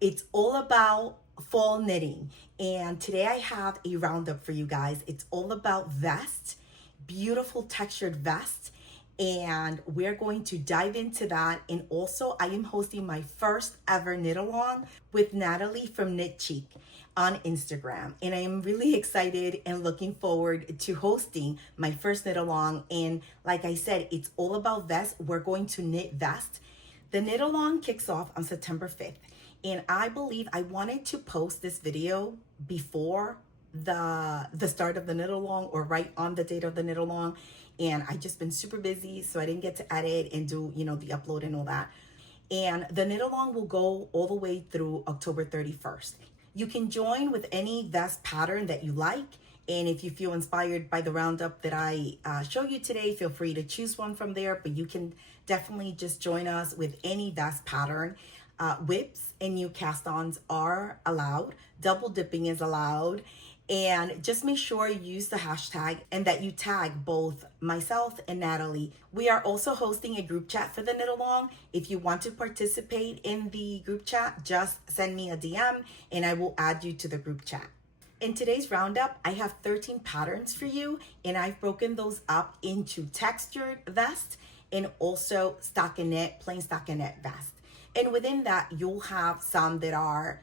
It's all about fall knitting. And today I have a roundup for you guys. It's all about vests, beautiful textured vests. And we're going to dive into that. And also, I am hosting my first ever knit along with Natalie from Knit Cheek on Instagram. And I am really excited and looking forward to hosting my first knit along. And like I said, it's all about vests. We're going to knit vests. The knit along kicks off on September 5th. And I believe I wanted to post this video before the start of the knit along or right on the date of the knit along. And I just been super busy, so I didn't get to edit and do, the upload and all that. And the knit along will go all the way through October 31st. You can join with any vest pattern that you like. And if you feel inspired by the roundup that I show you today, feel free to choose one from there. But you can definitely just join us with any vest pattern. Whips and new cast-ons are allowed. Double dipping is allowed. And just make sure you use the hashtag and that you tag both myself and Natalie. We are also hosting a group chat for the knit along. If you want to participate in the group chat, just send me a DM and I will add you to the group chat. In today's roundup, I have 13 patterns for you, and I've broken those up into textured vest and also stockinette, plain stockinette vest. And within that, you'll have some that are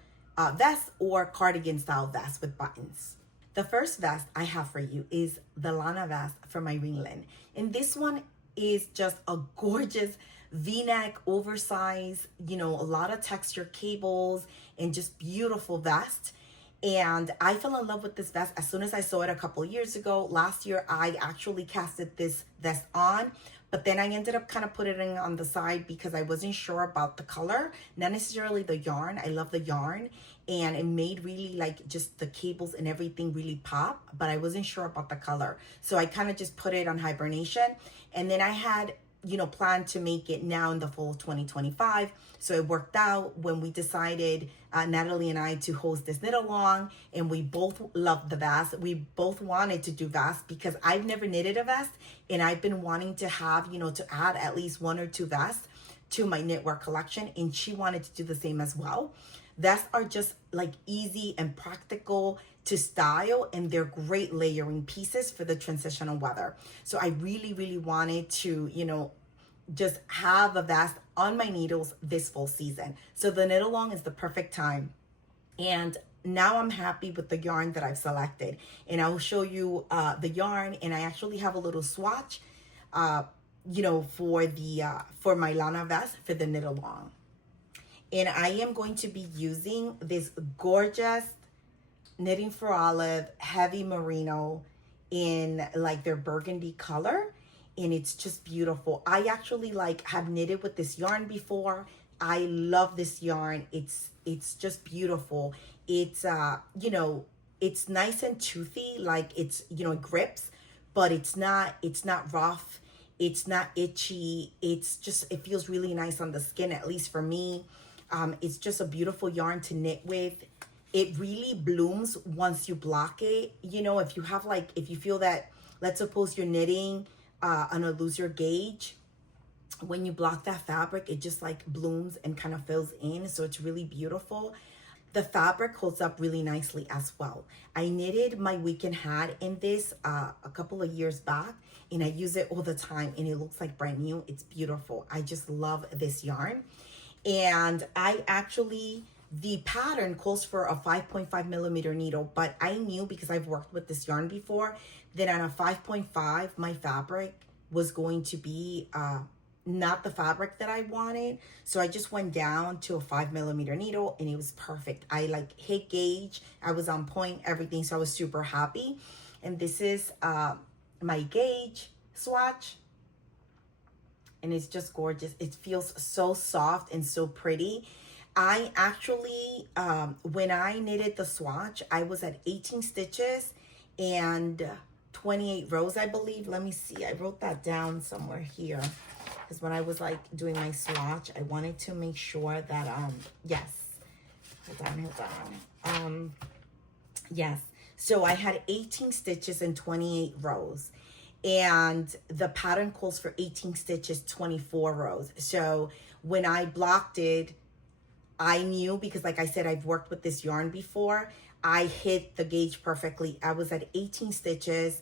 vests or cardigan style vests with buttons. The first vest I have for you is the Lana vest from Irene. And this one is just a gorgeous V-neck, oversized, a lot of texture cables and just beautiful vest. And I fell in love with this vest as soon as I saw it a couple years ago. Last year, I actually casted this vest on, but then I ended up kind of putting it on the side because I wasn't sure about the color, not necessarily the yarn. I love the yarn, and it made really like just the cables and everything really pop, but I wasn't sure about the color. So I kind of just put it on hibernation, and then I had planned to make it now in the fall of 2025. So it worked out when we decided, Natalie and I, to host this knit along, and we both loved the vest. We both wanted to do vests because I've never knitted a vest, and I've been wanting to have, to add at least one or two vests to my knitwear collection, and she wanted to do the same as well. Vests are just like easy and practical to style, and they're great layering pieces for the transitional weather. So I really, really wanted to, just have a vest on my needles this fall season. So the knit along is the perfect time. And now I'm happy with the yarn that I've selected. And I'll show you the yarn, and I actually have a little swatch, for my Lana vest for the knit along. And I am going to be using this gorgeous Knitting for Olive heavy merino in like their burgundy color, and it's just beautiful. I actually have knitted with this yarn before. I love this yarn. It's just beautiful. It's it's nice and toothy, like it's it grips, but it's not rough, it's not itchy. It feels really nice on the skin, at least for me. It's just a beautiful yarn to knit with. It really blooms once you block it. If you feel that, let's suppose you're knitting on a looser gauge, when you block that fabric, it just like blooms and kind of fills in. So it's really beautiful. The fabric holds up really nicely as well. I knitted my weekend hat in this a couple of years back, and I use it all the time, and it looks like brand new. It's beautiful. I just love this yarn. And the pattern calls for a 5.5 millimeter needle, but I knew, because I've worked with this yarn before, that on a 5.5, my fabric was going to be not the fabric that I wanted. So I just went down to a 5 millimeter needle, and it was perfect. I hit gauge, I was on point, everything. So I was super happy. And this is my gauge swatch. And it's just gorgeous. It feels so soft and so pretty. I actually, when I knitted the swatch, I was at 18 stitches and 28 rows, I believe. Let me see. I wrote that down somewhere here, because when I was doing my swatch, I wanted to make sure that, yes. Hold on. Yes. So I had 18 stitches and 28 rows. And the pattern calls for 18 stitches, 24 rows. So when I blocked it, I knew, because like I said, I've worked with this yarn before. I hit the gauge perfectly. I was at 18 stitches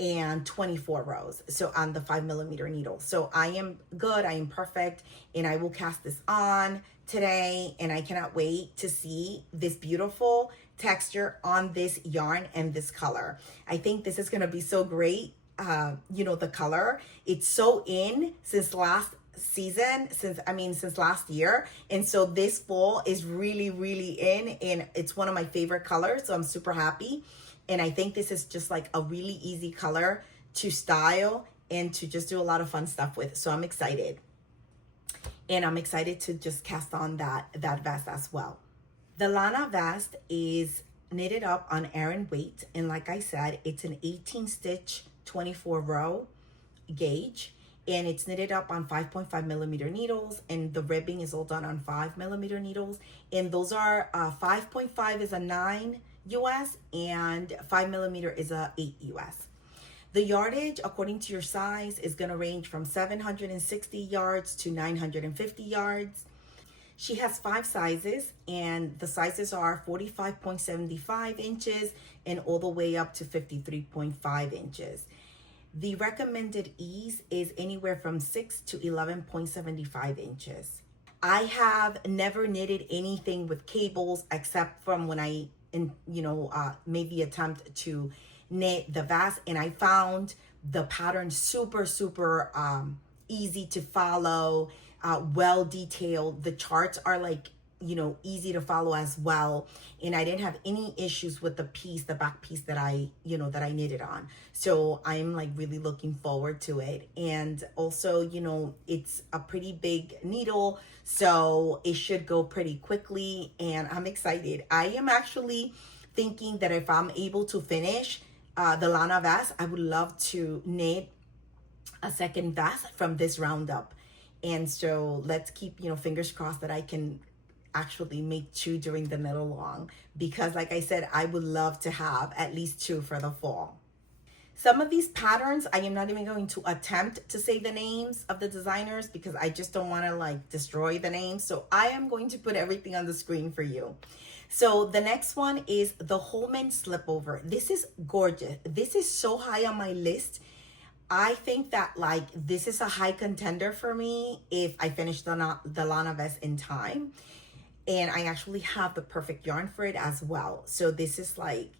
and 24 rows. So on the 5mm needle. So I am good. I am perfect. And I will cast this on today. And I cannot wait to see this beautiful texture on this yarn and this color. I think this is going to be so great. You know, the color, it's so in since last season, since last year. And so this fall is really, really in, and it's one of my favorite colors. So I'm super happy. And I think this is just like a really easy color to style and to just do a lot of fun stuff with. So I'm excited. And I'm excited to just cast on that vest as well. The Lana vest is knitted up on Aran weight. And like I said, it's an 18 stitch, 24 row gauge. And it's knitted up on 5.5mm needles, and the ribbing is all done on 5mm needles. And those are 5.5 is a 9 US and 5mm is a 8 US. The yardage, according to your size, is going to range from 760 yards to 950 yards. She has 5 sizes, and the sizes are 45.75 inches and all the way up to 53.5 inches. The recommended ease is anywhere from 6 to 11.75 inches. I have never knitted anything with cables except from when I, made the attempt to knit the vest, and I found the pattern super, super easy to follow, well detailed. The charts are like, easy to follow as well. And I didn't have any issues with the back piece that I knitted on. So I'm like really looking forward to it. And also, it's a pretty big needle, so it should go pretty quickly. And I'm excited. I am actually thinking that if I'm able to finish the Lana vest, I would love to knit a second vest from this Roundup. And so let's keep, fingers crossed that I can actually make 2 during the knit along, because like I said, I would love to have at least 2 for the fall. Some of these patterns, I am not even going to attempt to say the names of the designers because I just don't want to like destroy the names. So I am going to put everything on the screen for you. So the next one is the Holman Slipover. This is gorgeous. This is so high on my list. I think that like this is a high contender for me if I finish the Lana vest in time. And I actually have the perfect yarn for it as well. So this is like,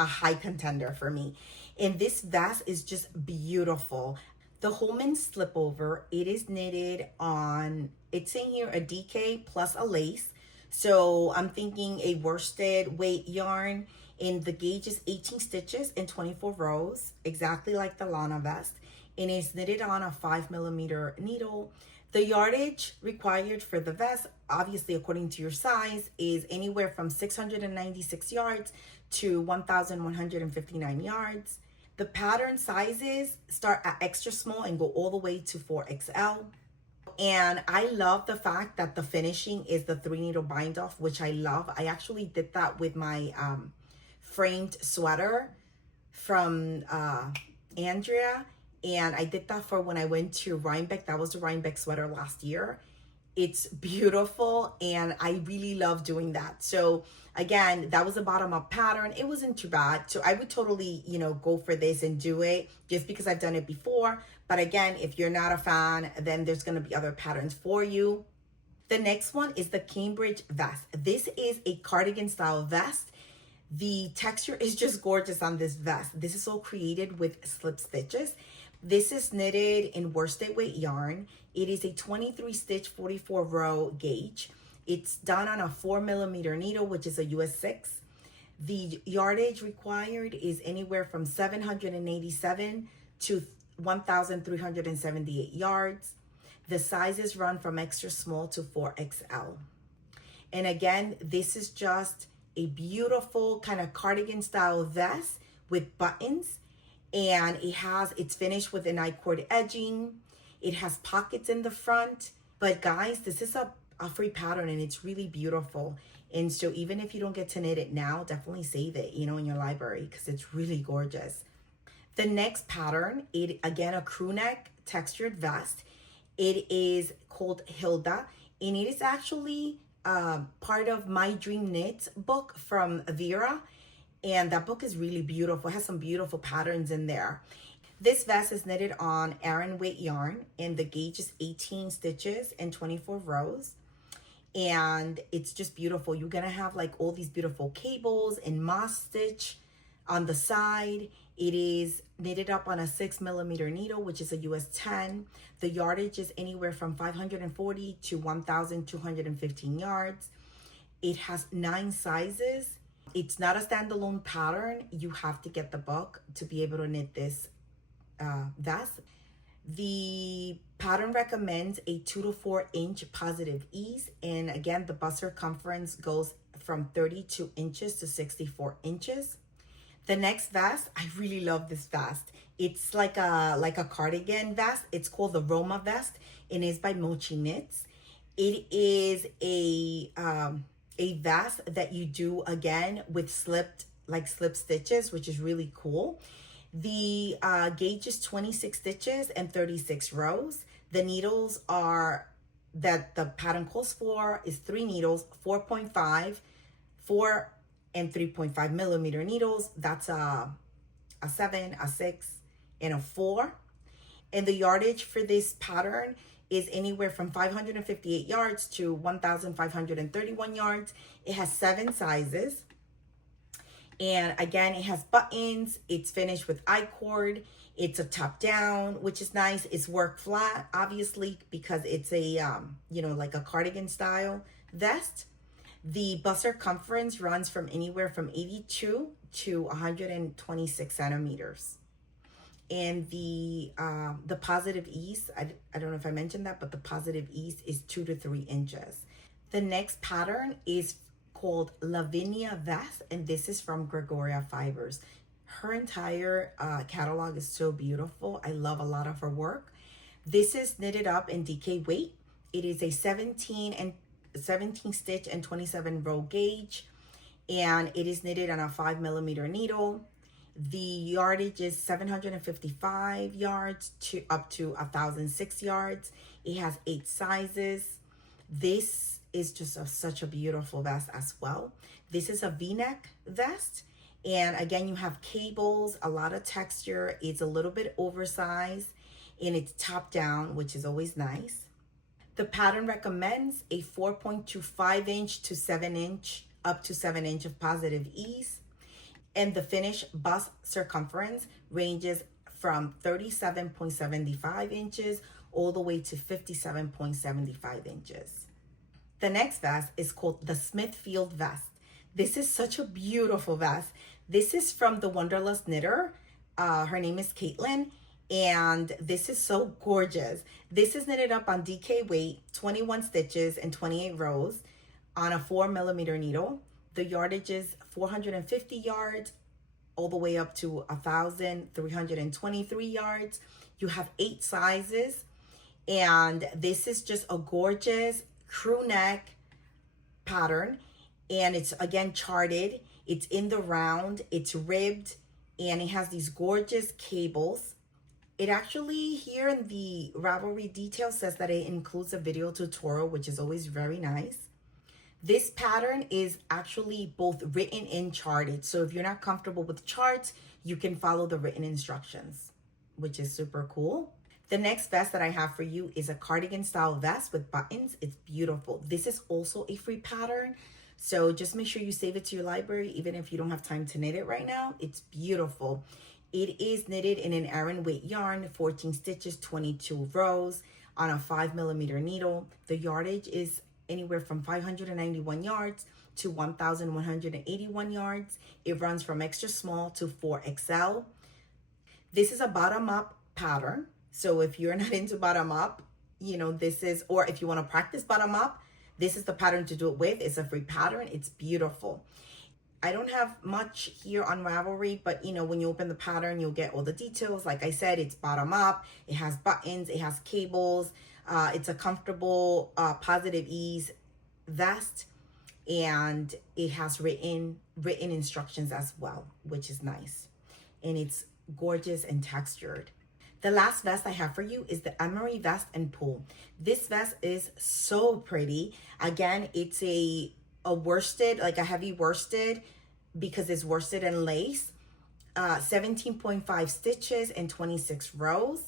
a high contender for me. And this vest is just beautiful. The Holman Slipover, it is knitted on, it's in here a DK plus a lace. So I'm thinking a worsted weight yarn. And the gauge is 18 stitches and 24 rows, exactly like the Lana vest. And it's knitted on a 5mm needle. The yardage required for the vest, obviously according to your size, is anywhere from 696 yards to 1,159 yards. The pattern sizes start at extra small and go all the way to 4XL. And I love the fact that the finishing is the 3-needle bind off, which I love. I actually did that with my framed sweater from Andrea. And I did that for when I went to Rhinebeck. That was the Rhinebeck sweater last year. It's beautiful, and I really love doing that. So again, that was a bottom-up pattern. It wasn't too bad. So I would totally, go for this and do it just because I've done it before. But again, if you're not a fan, then there's going to be other patterns for you. The next one is the Cambridge vest. This is a cardigan style vest. The texture is just gorgeous on this vest. This is all created with slip stitches. This is knitted in worsted weight yarn. It is a 23 stitch, 44 row gauge. It's done on a 4mm needle, which is a US 6. The yardage required is anywhere from 787 to 1,378 yards. The sizes run from extra small to 4XL. And again, this is just a beautiful kind of cardigan style vest with buttons. And it's finished with an I-cord edging. It has pockets in the front. But guys, this is a free pattern, and it's really beautiful. And so even if you don't get to knit it now, definitely save it, in your library, because it's really gorgeous. The next pattern, again, a crew neck textured vest. It is called Hilda, And it is actually part of My Dream Knit book from Vera. And that book is really beautiful. It has some beautiful patterns in there. This vest is knitted on Aran weight yarn, and the gauge is 18 stitches and 24 rows. And it's just beautiful. You're gonna have like all these beautiful cables and moss stitch on the side. It is knitted up on a 6mm needle, which is a US 10. The yardage is anywhere from 540 to 1,215 yards. It has 9 sizes. It's not a standalone pattern. You have to get the book to be able to knit this vest. The pattern recommends a 2 to 4 inch positive ease. And again, the bust circumference goes from 32 inches to 64 inches. The next vest, I really love this vest. It's like a cardigan vest. It's called the Roma vest, and it's by Mochi Knits. It is a vest that you do again with slip stitches, which is really cool. The gauge is 26 stitches and 36 rows. The needles that the pattern calls for is 3 needles, 4.5, 4 and 3.5mm needles. That's a 7, a 6, and a 4. And the yardage for this pattern is anywhere from 558 yards to 1,531 yards. It has 7 sizes. And again, it has buttons. It's finished with I-cord. It's a top down, which is nice. It's work flat, obviously, because it's a, like a cardigan style vest. The bust circumference runs from anywhere from 82 to 126 centimeters. And the positive ease, I don't know if I mentioned that, but the positive ease is 2 to 3 inches. The next pattern is called Lavinia Vest, and this is from Gregoria Fibers. Her entire catalog is so beautiful. I love a lot of her work. This is knitted up in DK weight. It is a 17 stitch and 27 row gauge, and it is knitted on a 5mm needle. The yardage is 755 yards to up to 1,006 yards. It has 8 sizes. This is just such a beautiful vest as well. This is a V-neck vest, and again, you have cables, a lot of texture. It's a little bit oversized, and it's top down, which is always nice. The pattern recommends a 4.25 inch to 7 inch, up to 7 inch of positive ease. And the finished bust circumference ranges from 37.75 inches all the way to 57.75 inches. The next vest is called the Smithfield Vest. This is such a beautiful vest. This is from the Wanderlust Knitter. Her name is Caitlin, and this is so gorgeous. This is knitted up on DK weight, 21 stitches and 28 rows on a 4mm needle. The yardage is 450 yards all the way up to 1,323 yards. You have 8 sizes, and this is just a gorgeous crew neck pattern, and it's again charted. It's in the round, it's ribbed, and it has these gorgeous cables. It actually, here in the Ravelry detail, says that it includes a video tutorial, which is always very nice. This pattern is actually both written and charted. So if you're not comfortable with charts, you can follow the written instructions, which is super cool. The next vest that I have for you is a cardigan style vest with buttons. It's beautiful. This is also a free pattern, so just make sure you save it to your library, even if you don't have time to knit it right now. It's beautiful. It is knitted in an Aran weight yarn, 14 stitches, 22 rows on a 5mm needle. The yardage is anywhere from 591 yards to 1,181 yards. It runs from extra small to 4XL. This is a bottom up pattern. So if you're not into bottom up, this is, or if you want to practice bottom up, this is the pattern to do it with. It's a free pattern. It's beautiful. I don't have much here on Ravelry, but when you open the pattern, you'll get all the details. Like I said, it's bottom up. It has buttons. It has cables. It's a comfortable, positive ease vest, and it has written instructions as well, which is nice. And it's gorgeous and textured. The last vest I have for you is the Emery vest and pull. This vest is so pretty. Again, it's a worsted, like a heavy worsted, because it's worsted and lace. 17.5 stitches and 26 rows.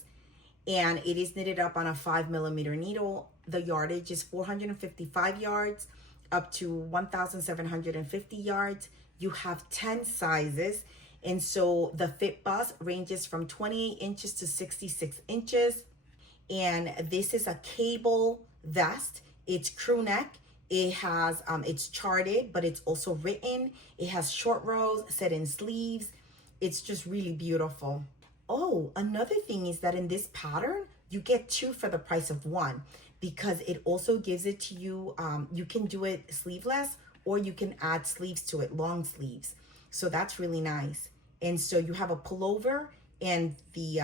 And it is knitted up on a 5mm needle. The yardage is 455 yards up to 1,750 yards. You have 10 sizes. And so the fit bust ranges from 28 inches to 66 inches. And this is a cable vest. It's crew neck. It has, it's charted, but it's also written. It has short rows, set in sleeves. It's just really beautiful. Oh, another thing is that in this pattern, you get 2 for the price of 1 because it also gives it to you. You can do it sleeveless or you can add sleeves to it, long sleeves. So that's really nice. And so you have a pullover and the,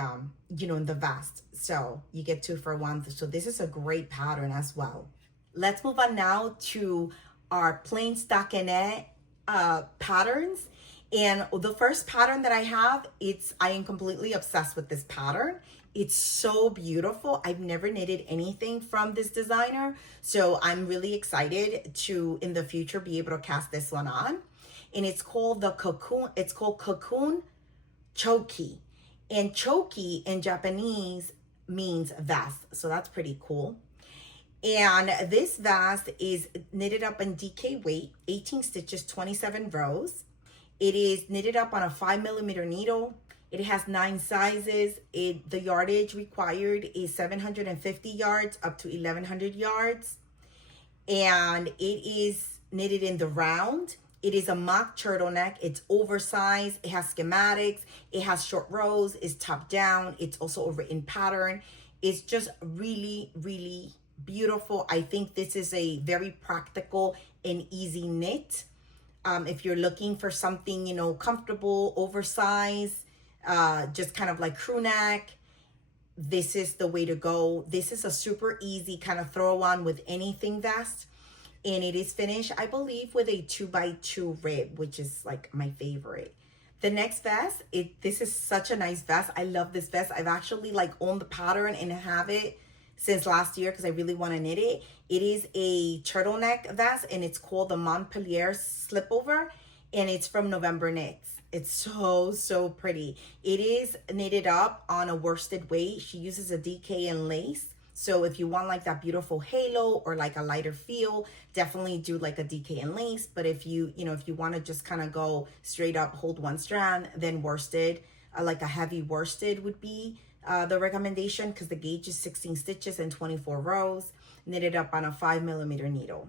the vest. So you get 2 for 1. So this is a great pattern as well. Let's move on now to our plain stockinette patterns. And the first pattern that I have, I am completely obsessed with this pattern. It's so beautiful. I've never knitted anything from this designer. So I'm really excited to, in the future, be able to cast this one on. And it's called the cocoon. It's called Cocoon Choki. And choki in Japanese means vest. So that's pretty cool. And this vest is knitted up in DK weight, 18 stitches, 27 rows. It is knitted up on a 5mm needle. It has 9 sizes. The yardage required is 750 yards up to 1,100 yards. And it is knitted in the round. It is a mock turtleneck. It's oversized. It has schematics. It has short rows. It's top down. It's also a written pattern. It's just really, really beautiful. I think this is a very practical and easy knit. If you're looking for something, comfortable, oversized, just kind of like crew neck, this is the way to go. This is a super easy kind of throw on with anything vest. And it is finished, I believe, with a 2x2 rib, which is like my favorite. The next vest, this is such a nice vest. I love this vest. I've actually owned the pattern and have it since last year because I really want to knit it. It is a turtleneck vest and it's called the Montpellier Slipover and it's from November Knits. It's so, so pretty. It is knitted up on a worsted weight. She uses a DK and lace. So if you want that beautiful halo or a lighter feel, definitely do a DK and lace. But if you want to just kind of go straight up, hold one strand, then worsted, a heavy worsted would be the recommendation because the gauge is 16 stitches and 24 rows, knitted up on a 5mm needle.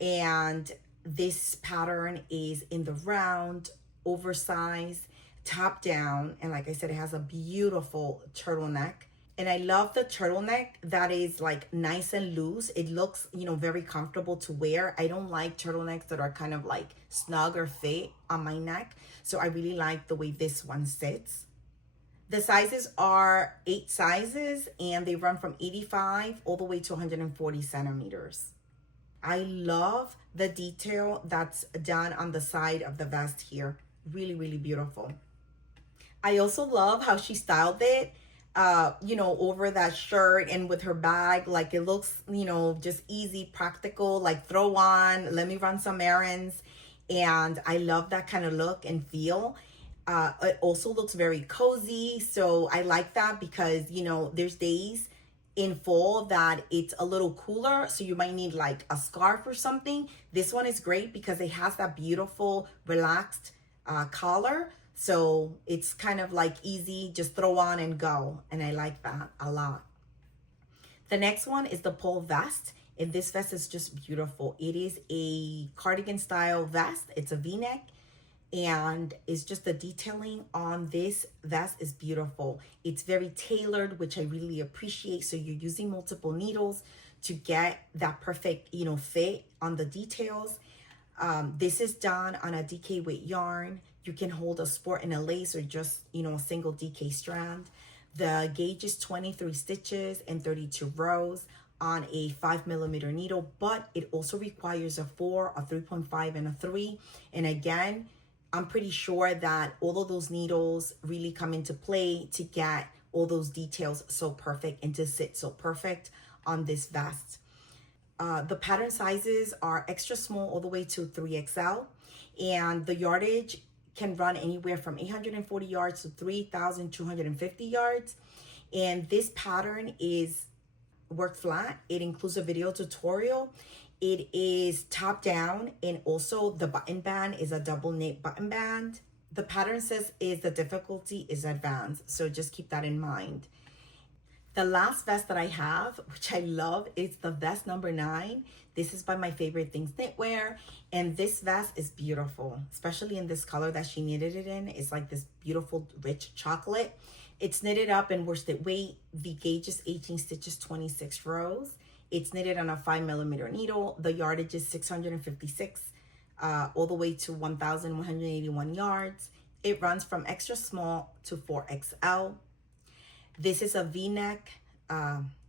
And this pattern is in the round, oversized, top down, and like I said, it has a beautiful turtleneck. And I love the turtleneck that is nice and loose. It looks, very comfortable to wear. I don't like turtlenecks that are kind of snug or fit on my neck. So I really like the way this one sits. The sizes are 8 sizes and they run from 85 all the way to 140 centimeters. I love the detail that's done on the side of the vest here. Really, really beautiful. I also love how she styled it, over that shirt and with her bag. It looks, just easy, practical, throw on, let me run some errands. And I love that kind of look and feel. It also looks very cozy. So I like that because, there's days in fall that it's a little cooler. So you might need a scarf or something. This one is great because it has that beautiful relaxed collar. So it's kind of easy, just throw on and go. And I like that a lot. The next one is the pole vest. And this vest is just beautiful. It is a cardigan style vest. It's a V-neck. And it's just the detailing on this vest is beautiful. It's very tailored, which I really appreciate. So you're using multiple needles to get that perfect, fit on the details. This is done on a DK weight yarn. You can hold a sport and a lace or just, a single DK strand. The gauge is 23 stitches and 32 rows on a 5mm needle, but it also requires a 4, a 3.5, and a 3. And again, I'm pretty sure that all of those needles really come into play to get all those details so perfect and to sit so perfect on this vest. The pattern sizes are extra small all the way to 3XL, and the yardage can run anywhere from 840 yards to 3,250 yards. And this pattern is work flat. It includes a video tutorial. It is top down, and also the button band is a double knit button band. The pattern says is the difficulty is advanced, so just keep that in mind. The last vest that I have, which I love, is the vest number 9. This is by my favorite things knitwear, and this vest is beautiful, especially in this color that she knitted it in. It's like this beautiful rich chocolate. It's knitted up in worsted weight. The gauge is 18 stitches, 26 rows. It's knitted on a 5mm needle. The yardage is 656 all the way to 1,181 yards. It runs from extra small to 4XL. This is a V-neck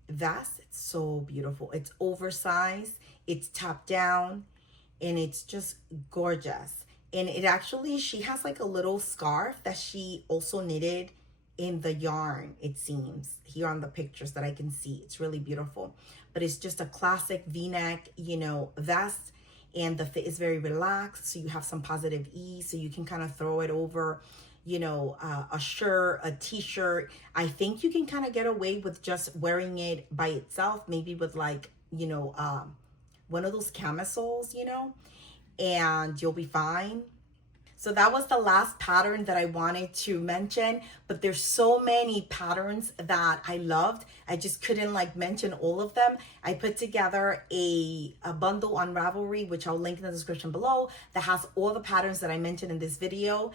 vest. It's so beautiful. It's oversized, it's top down, and it's just gorgeous. And it actually, she has like a little scarf that she also knitted in the yarn, it seems, here on the pictures that I can see. It's really beautiful. But it's just a classic V-neck, you know, vest, and the fit is very relaxed, so you have some positive ease, so you can kind of throw it over, you know, a shirt, a t-shirt. I think you can kind of get away with just wearing it by itself, maybe with like, you know, one of those camisoles, you know, and you'll be fine. So that was the last pattern that I wanted to mention, but there's so many patterns that I loved. I just couldn't like mention all of them. I put together a bundle on Ravelry, which I'll link in the description below, that has all the patterns that I mentioned in this video.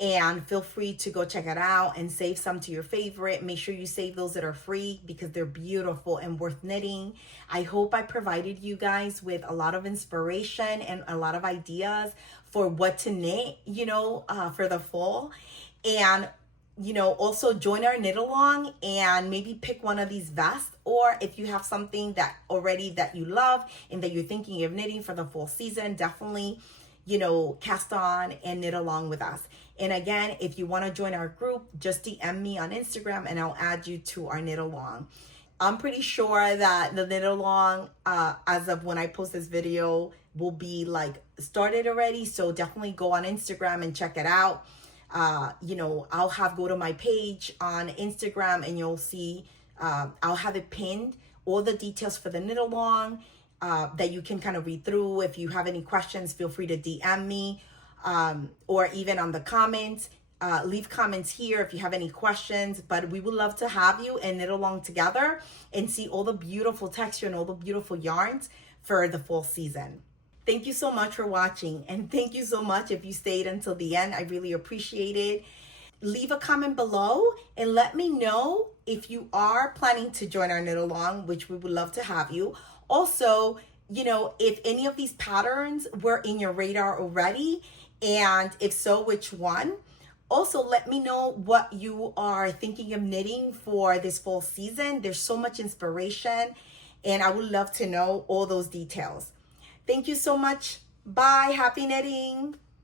And feel free to go check it out and save some to your favorite. Make sure you save those that are free because they're beautiful and worth knitting. I hope I provided you guys with a lot of inspiration and a lot of ideas for what to knit, you know, for the fall. And, you know, also join our knit along and maybe pick one of these vests, or if you have something that already that you love and that you're thinking of knitting for the fall season, definitely, you know, cast on and knit along with us. And again, if you want to join our group, just DM me on Instagram and I'll add you to our knit along. I'm pretty sure that the knit along, as of when I post this video, will be like started already. So definitely go on Instagram and check it out. You know, I'll go to my page on Instagram and you'll see, I'll have it pinned, all the details for the knit along that you can kind of read through. If you have any questions, feel free to DM me. Or even on the comments, leave comments here if you have any questions, but we would love to have you and knit along together and see all the beautiful texture and all the beautiful yarns for the fall season. Thank you so much for watching, and thank you so much if you stayed until the end. I really appreciate it. Leave a comment below and let me know if you are planning to join our knit along, which we would love to have you. Also, you know, if any of these patterns were in your radar already, and if so, which one? Also, let me know what you are thinking of knitting for this fall season. There's so much inspiration, and I would love to know all those details. Thank you so much. Bye. Happy knitting.